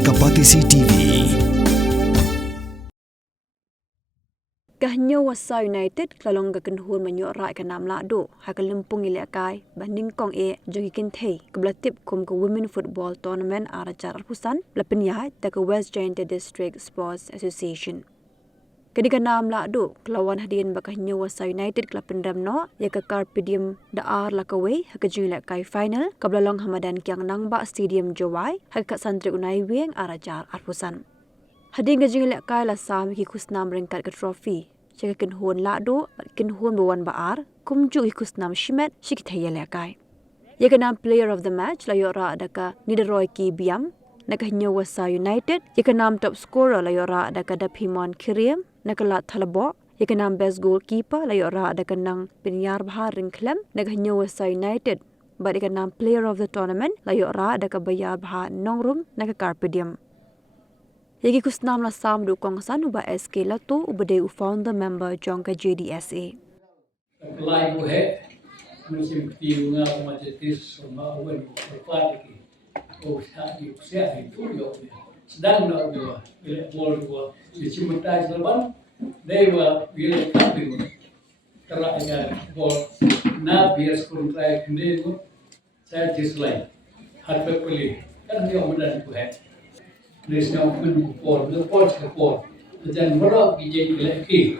Kapatisi TV. Kahnyo wasa United klalong gakenhun manyok rai kanam lado hakalempung ilakai banding kong jogi kintei keblatip kum ke women football tournament arajar alpusan lapenyah ta ke West Giant District Sports Association. Ketika nam lado kelawan hadirin bakahnyo wasa United klapen ramno ya ke Carpedium daar lakawe hakajung ilakai final kablalong hamadan kyang nangba stadium Jowai hakat santri unai weng arajar alpusan. Hading gajing ilakai la sam ki kusnam ringkat ke trofi Jika kenhun lado, kenhun bawan baar, kumju ikusnam shimet shikithaya lekai. Ya kenam player of the match layora adaka Nidaroy Ki Biam, nakahnyo wasa United, ya kenam top scorer layora adaka Daphimon Kiriam, nakalat Thalabo, ya kenam best goalkeeper layora adaka nang Pinyar Bahar Ringklem, nakahnyo wasa United, but ya kenam player of the tournament layora adaka Bayar Bahar Nongrum, nakakarpedium. Yagi kusnam la sam du kongsan uba SK Latu ubade u founder member jongka JDSA. Apply ko hai, musim ketiga nga majetis sama awan berpat lagi. Oh saya itu yo. Sedang nak yo, bila bol ko, cuma tay selban, dewa bila kaping. Kalau ada bol, na bias kurang try kende ko, saya dislike. Harap pilih, kan dia mudah ko hai. National Women Football, the sports support. Dan berapa biji lelaki,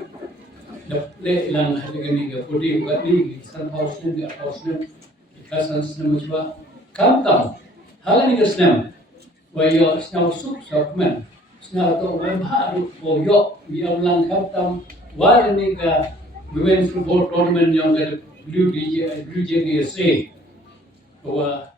lelaki lang hari ini putih buat ni, san house ni, house ni, kasan senam juga, kam. Hal ini kesenam, wayo senam sup men, senam tu baru wayo biar lang kam, war ini ke Women Football Tournament yang ke Blue JDSA, bahwa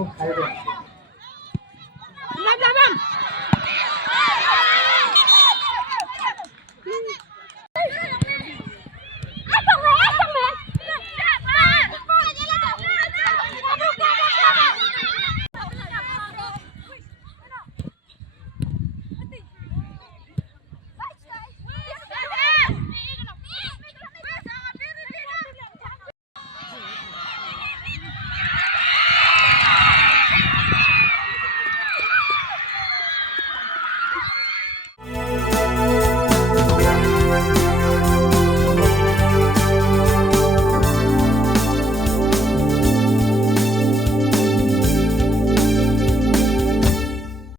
Kung kaya